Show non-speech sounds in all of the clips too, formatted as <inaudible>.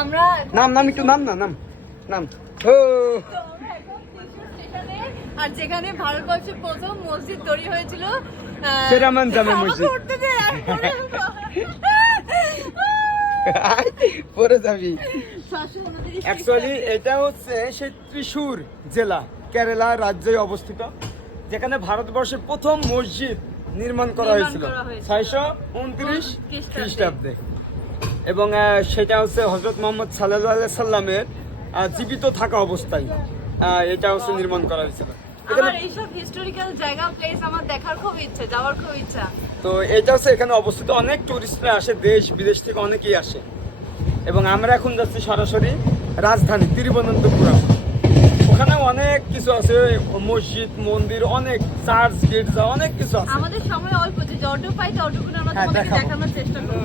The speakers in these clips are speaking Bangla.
আমরা নাম নাম একটু নাম না নাম নাম। ও। আর যেখানে ভারতবর্ষের প্রথম মসজিদ তৈরি হয়েছিল সেরামান জামে মসজিদ। পরে যাবি। অ্যাকচুয়ালি এটা হচ্ছে সেই ত্রিশূর জেলা কেরালা রাজ্যে অবস্থিত যেখানে ভারতবর্ষের প্রথম মসজিদ নির্মাণ করা হয়েছিল। ছয়শো উনত্রিশ খ্রিস্টাব্দে। এবং সেটা হচ্ছে হজরত মোহাম্মদ সাল্লাহ সাল্লামের জীবিত থাকা অবস্থায়। এটা হচ্ছে নির্মাণ করা হয়েছিল। আমার এইসব হিস্টোরিক্যাল জায়গা প্লেস আমার দেখার খুব ইচ্ছা যাওয়ার খুব ইচ্ছা। তো এটা হচ্ছে এখানে অবস্থিত। অনেক টুরিস্টরা আসে দেশ বিদেশ থেকে অনেকেই আসে। এবং আমরা এখন যাচ্ছি সরাসরি রাজধানী তিরুবনন্তপুরম। ওখানে অনেক কিছু আছে মসজিদ মন্দির অনেক চার্চ গির্জা অনেক কিছু আছে। আমাদের সময় অল্প যে যতটুকু পাই ততটুকু আমরা হ্যাঁ, তোমাদেরকে দেখানোর চেষ্টা করব।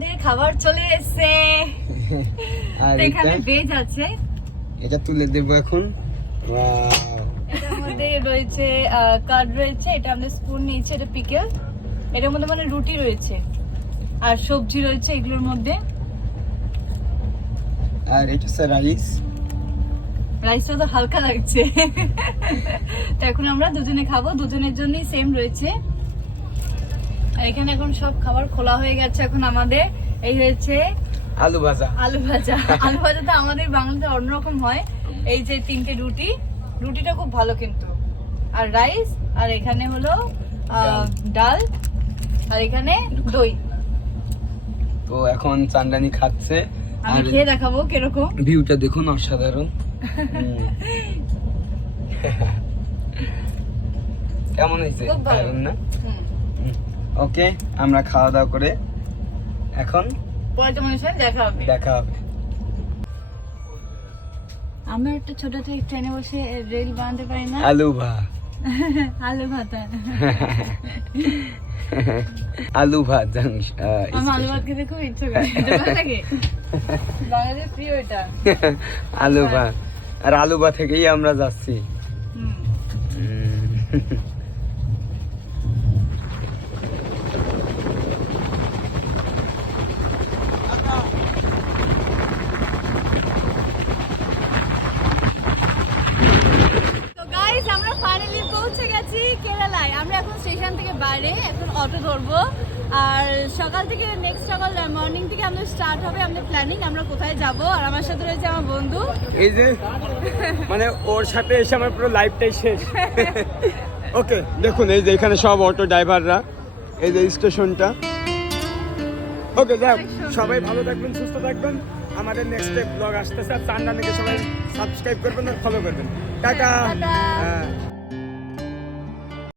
আমাদের খাবার চলে এসেছে। <laughs> আর এখানে ভেজ আছে। এটা তুলে দেবো এখন। এটার মধ্যে রয়েছে কার্ড রয়েছে এটা আমরা স্পুন নিয়েছি এটা পিকেল এটার মধ্যে মানে রুটি রয়েছে আর সবজি রয়েছে এগুলোর মধ্যে। আর এটা হচ্ছে রাইস রাইসটা তো হালকা লাগছে। <laughs> তো এখন আমরা দুজনে খাব দুজনের জন্যই সেম রয়েছে। এখানে এখন সব খাবার খোলা হয়ে গেছে এখন আমাদের। এই হয়েছে আলু ভাজা। আলু ভাজা। <laughs> আলু ভাজা তো আমাদের বাংলাতে অন্যরকম হয়। এই যে তিনটে রুটি। রুটিটা খুব ভালো কিন্তু। আর রাইস আর এখানে হলো ডাল। আর এখানে দই। তো এখন চান্দানি খাচ্ছে। আমি খেয়ে দেখাবো কীরকম। ভিউটা দেখুন অসাধারণ। <laughs> <laughs> কেমন হয়েছে। না। ওকে আমরা খাওয়া দাওয়া করে এখন সাথে দেখা হবে। দেখা হবে। আমরা একটা ছোট থেকে ট্রেনে বসে রেল বানাতে পারি না? আলু ভা। <laughs> আলু ভাতা। <laughs> আলু ভাত জানিস আলু ভাত খেতে খুব ইচ্ছে করে। <laughs> বাঙালির প্রিয় এটা। আলু ভা আর আলু ভা থেকেই আমরা যাচ্ছি। পৌঁছে কেরালায়। আমরা এখন স্টেশন থেকে বাইরে এখন অটো ধরবো। আর সকাল থেকে নেক্সট সকাল মর্নিং থেকে আমাদের স্টার্ট হবে আমাদের প্ল্যানিং আমরা কোথায় যাব। আর আমার সাথে রয়েছে আমার বন্ধু। এই যে মানে ওর সাথে এসে আমার পুরো লাইফটাই শেষ। ওকে দেখুন এই যে এখানে সব অটো ড্রাইভাররা এই যে স্টেশনটা। ওকে যাক সবাই ভালো থাকবেন সুস্থ থাকবেন। আমাদের নেক্সট ব্লগ আসতেছে আর চান্দানিকে সবাই সাবস্ক্রাইব করবেন আর ফলো করবেন। টাটা! টাটা। হ্যাঁ।